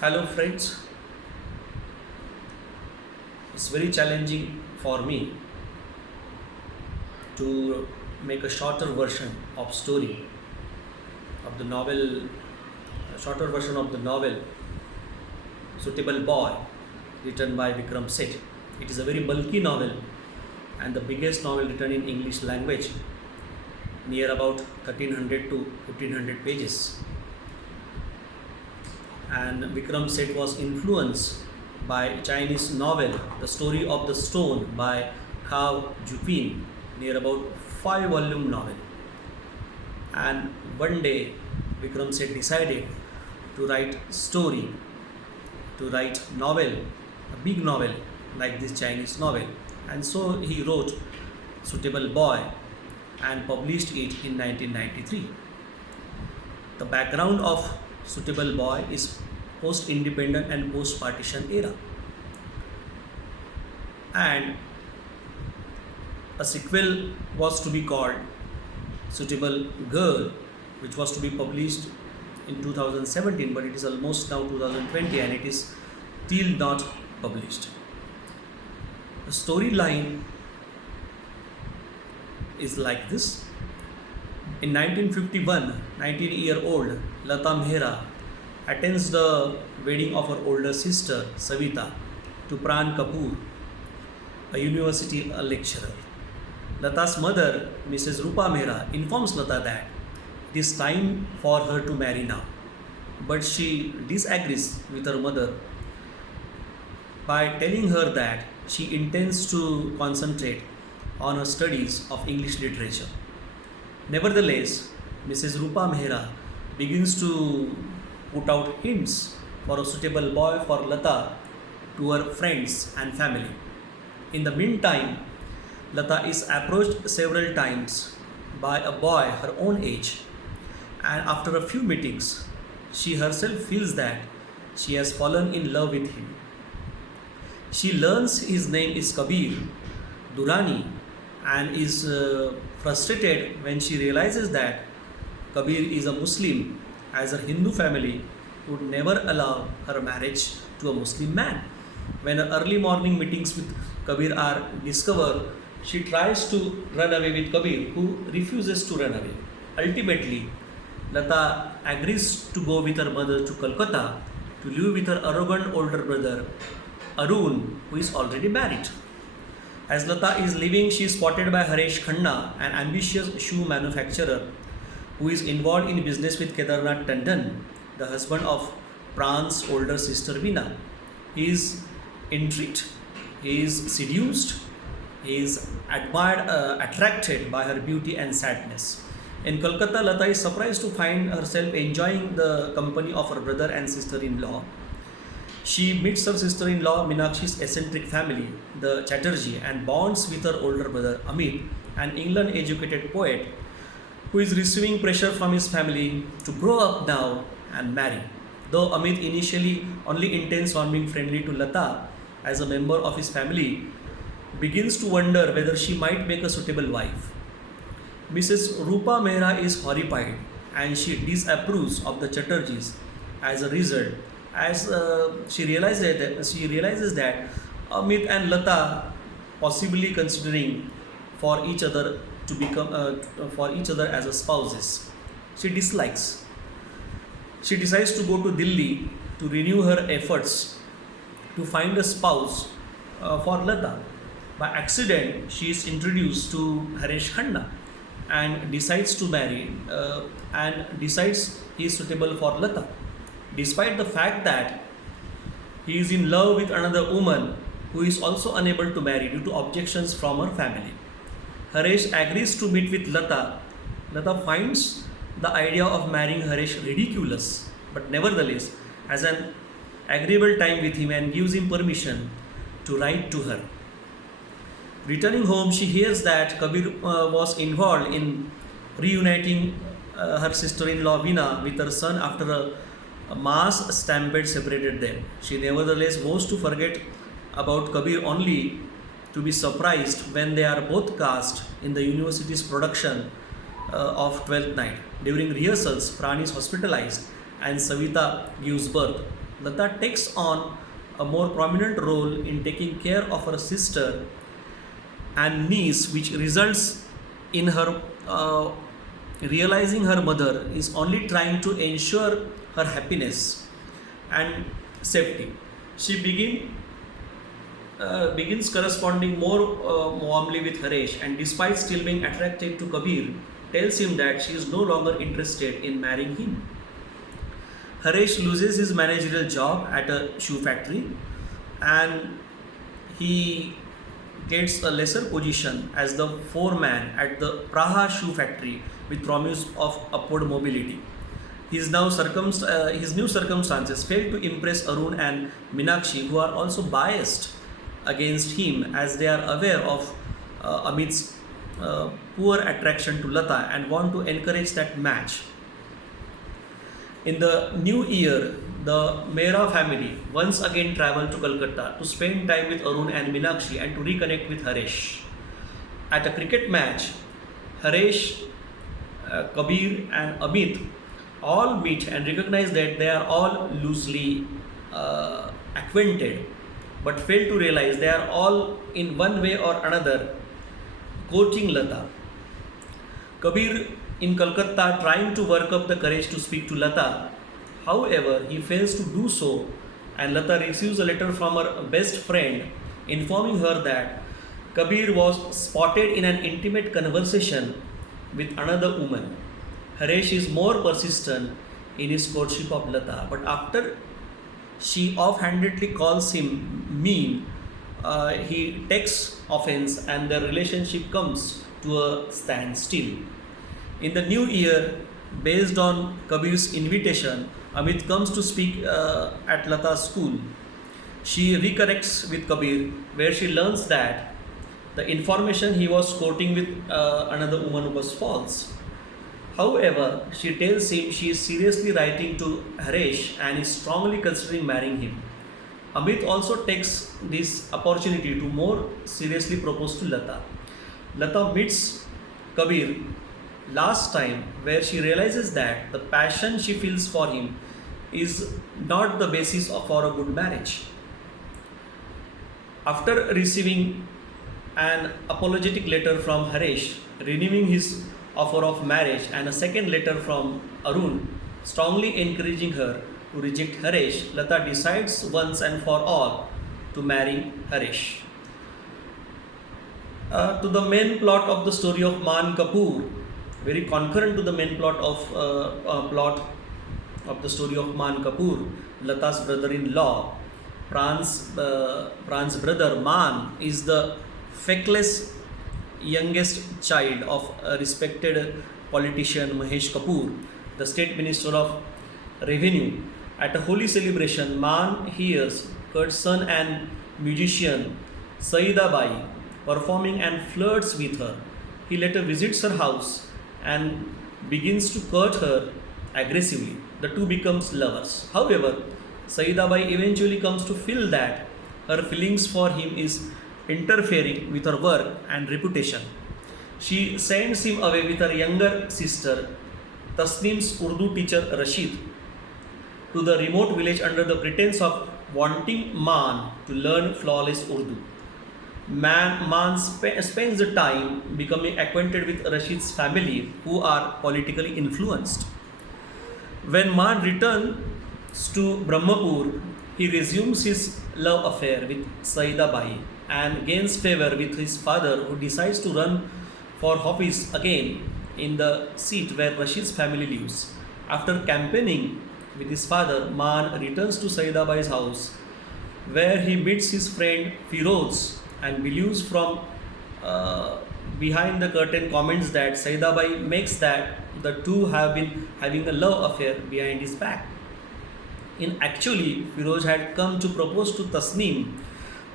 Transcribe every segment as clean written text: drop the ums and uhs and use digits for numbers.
Hello friends, it's very challenging for me to make a shorter version of story of the novel, a shorter version of the novel Suitable Boy written by Vikram Seth. It is a very bulky novel and the biggest novel written in English language, near about 1300 to 1500 pages. And Vikram Seth was influenced by Chinese novel The Story of the Stone by Kao Jupin, near about 5 volume novel. And one day Vikram Seth decided to write story, to write novel, a big novel like this Chinese novel. And so he wrote Suitable Boy and published it in 1993. The background of Suitable Boy is post-independent and post-partition era. And a sequel was to be called Suitable Girl, which was to be published in 2017, but it is almost now 2020 and it is still not published. The storyline is like this. In 1951, 19-year-old Lata Mehra attends the wedding of her older sister Savita to Pran Kapoor, a university lecturer. Lata's mother, Mrs. Rupa Mehra, informs Lata that it is time for her to marry now, but she disagrees with her mother by telling her that she intends to concentrate on her studies of English literature. Nevertheless, Mrs. Rupa Mehra begins to put out hints for a suitable boy for Lata to her friends and family. In the meantime, Lata is approached several times by a boy her own age, and after a few meetings, she herself feels that she has fallen in love with him. She learns his name is Kabir Durrani and is frustrated when she realizes that Kabir is a Muslim, as her Hindu family would never allow her marriage to a Muslim man. When her early morning meetings with Kabir are discovered, she tries to run away with Kabir, who refuses to run away. Ultimately, Lata agrees to go with her mother to Kolkata to live with her arrogant older brother Arun, who is already married. As Lata is leaving, she is spotted by Haresh Khanna, an ambitious shoe manufacturer who is involved in business with Kedarnath Tandon, the husband of Pran's older sister Veena. He is intrigued, he is seduced, he is attracted by her beauty and sadness. In Kolkata, Lata is surprised to find herself enjoying the company of her brother and sister-in-law. She meets her sister-in-law Meenakshi's eccentric family, the Chatterjee, and bonds with her older brother Amit, an England-educated poet who is receiving pressure from his family to grow up now and marry. Though Amit initially only intends on being friendly to Lata, as a member of his family begins to wonder whether she might make a suitable wife. Mrs. Rupa Mehra is horrified and she disapproves of the Chatterjees. As a result, as she realizes that Amit and Lata possibly considering for each other to become for each other as a spouses. She dislikes. She decides to go to Delhi to renew her efforts to find a spouse for Lata. By accident, she is introduced to Haresh Khanna and decides to marry and decides he is suitable for Lata. Despite the fact that he is in love with another woman who is also unable to marry due to objections from her family. Haresh agrees to meet with Lata. Lata finds the idea of marrying Haresh ridiculous, but nevertheless has an agreeable time with him and gives him permission to write to her. Returning home, she hears that Kabir was involved in reuniting her sister-in-law Veena with her son after a mass stampede separated them. She nevertheless vows to forget about Kabir only to be surprised when they are both cast in the university's production of Twelfth Night. During rehearsals, Pran is hospitalized and Savita gives birth. Lata takes on a more prominent role in taking care of her sister and niece, which results in her realizing her mother is only trying to ensure her happiness and safety. She begins corresponding more warmly with Haresh, and despite still being attracted to Kabir, tells him that she is no longer interested in marrying him. Haresh loses his managerial job at a shoe factory, and he gets a lesser position as the foreman at the Praha shoe factory with promise of upward mobility. His new circumstances fail to impress Arun and Minakshi, who are also biased against him as they are aware of Amit's poor attraction to Lata and want to encourage that match. In the new year, the Mehra family once again travel to Calcutta to spend time with Arun and Minakshi and to reconnect with Haresh. At a cricket match, Haresh, Kabir, and Amit all meet and recognize that they are all loosely acquainted, but fail to realize they are all in one way or another courting Lata. Kabir in Calcutta trying to work up the courage to speak to Lata. However, he fails to do so, and Lata receives a letter from her best friend informing her that Kabir was spotted in an intimate conversation with another woman. Haresh is more persistent in his courtship of Lata, but after she offhandedly calls him mean, he takes offense and the relationship comes to a standstill. In the new year, based on Kabir's invitation, Amit comes to speak at Lata's school. She reconnects with Kabir, where she learns that the information he was quoting with another woman was false. However, she tells him she is seriously writing to Haresh and is strongly considering marrying him. Amit also takes this opportunity to more seriously propose to Lata. Lata meets Kabir last time, where she realizes that the passion she feels for him is not the basis for a good marriage. After receiving an apologetic letter from Haresh renewing his offer of marriage and a second letter from Arun strongly encouraging her to reject Haresh, Lata decides once and for all to marry Haresh. To the main plot of the story of Man Kapoor, very concurrent to the main plot of the story of Man Kapoor, Lata's brother-in-law, Pran's brother Man is the feckless youngest child of a respected politician Mahesh Kapoor, the state minister of revenue. At a holy celebration, Man hears Kurt's son and musician Saida Bai performing and flirts with her. He later visits her house and begins to court her aggressively. The two becomes lovers. However, Saida Bai eventually comes to feel that her feelings for him is interfering with her work and reputation. She sends him away with her younger sister, Tasneem's Urdu teacher Rashid, to the remote village under the pretense of wanting Man to learn flawless Urdu. Man spends the time becoming acquainted with Rashid's family, who are politically influenced. When Man returns to Brahmapur, he resumes his love affair with Saida Bai and gains favor with his father, who decides to run for office again in the seat where Rashid's family lives. After campaigning with his father, Man returns to Saida Bai's house, where he meets his friend Firoz and believes from behind the curtain comments that Saida Bai makes that the two have been having a love affair behind his back. In actually, Firoz had come to propose to Tasneem,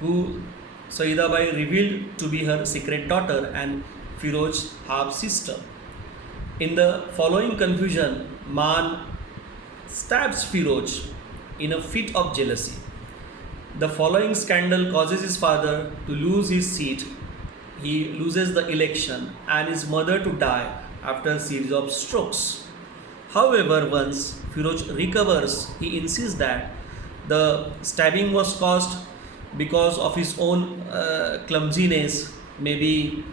who Saida Bai revealed to be her secret daughter and Firoz's half sister. In the following confusion, Man stabs Firoz in a fit of jealousy. The following scandal causes his father to lose his seat. He loses the election and his mother to die after a series of strokes. However, once Firoz recovers, he insists that The stabbing was caused because of his own clumsiness. Maybe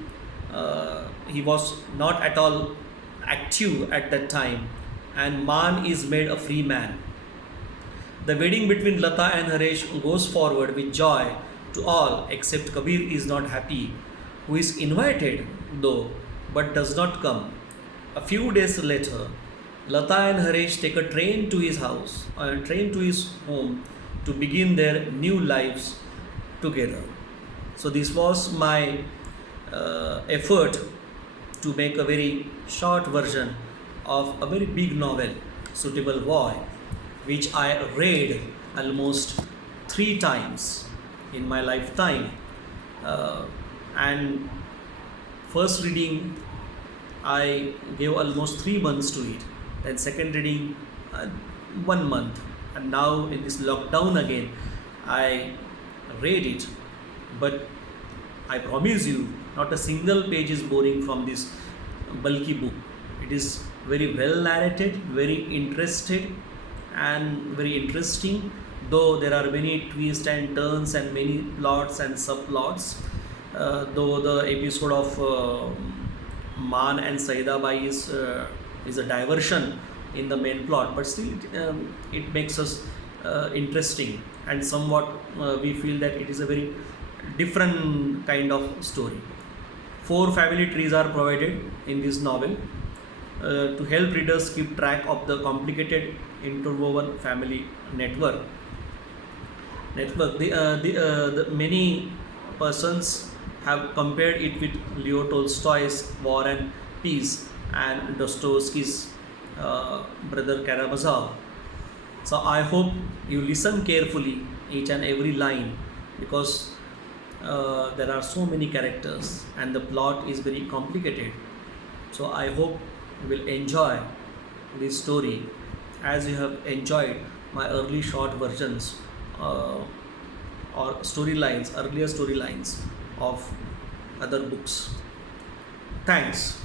he was not at all active at that time, and Man is made a free man. The wedding between Lata and Haresh goes forward with joy to all except Kabir is not happy, who is invited though but does not come. A few days later, Lata and Haresh take a train to his home to begin their new lives together. So this was my effort to make a very short version of a very big novel, Suitable Boy, which I read almost 3 times in my lifetime. And first reading, I gave almost 3 months to it. Then second reading, 1 month. And now in this lockdown again, I read it. But I promise you, not a single page is boring from this bulky book. It is very well narrated, very interested, and very interesting. Though there are many twists and turns and many plots and subplots. Though the episode of Man and Saida Bai is a diversion in the main plot, but still it makes us interesting, and somewhat we feel that it is a very different kind of story. 4 family trees are provided in this novel to help readers keep track of the complicated interwoven family network. The many persons have compared it with Leo Tolstoy's War and Peace and Dostoevsky's Brother Karamazov. So I hope you listen carefully each and every line, because there are so many characters and the plot is very complicated. So I hope you will enjoy this story as you have enjoyed my early short versions or storylines, earlier storylines of other books. Thanks.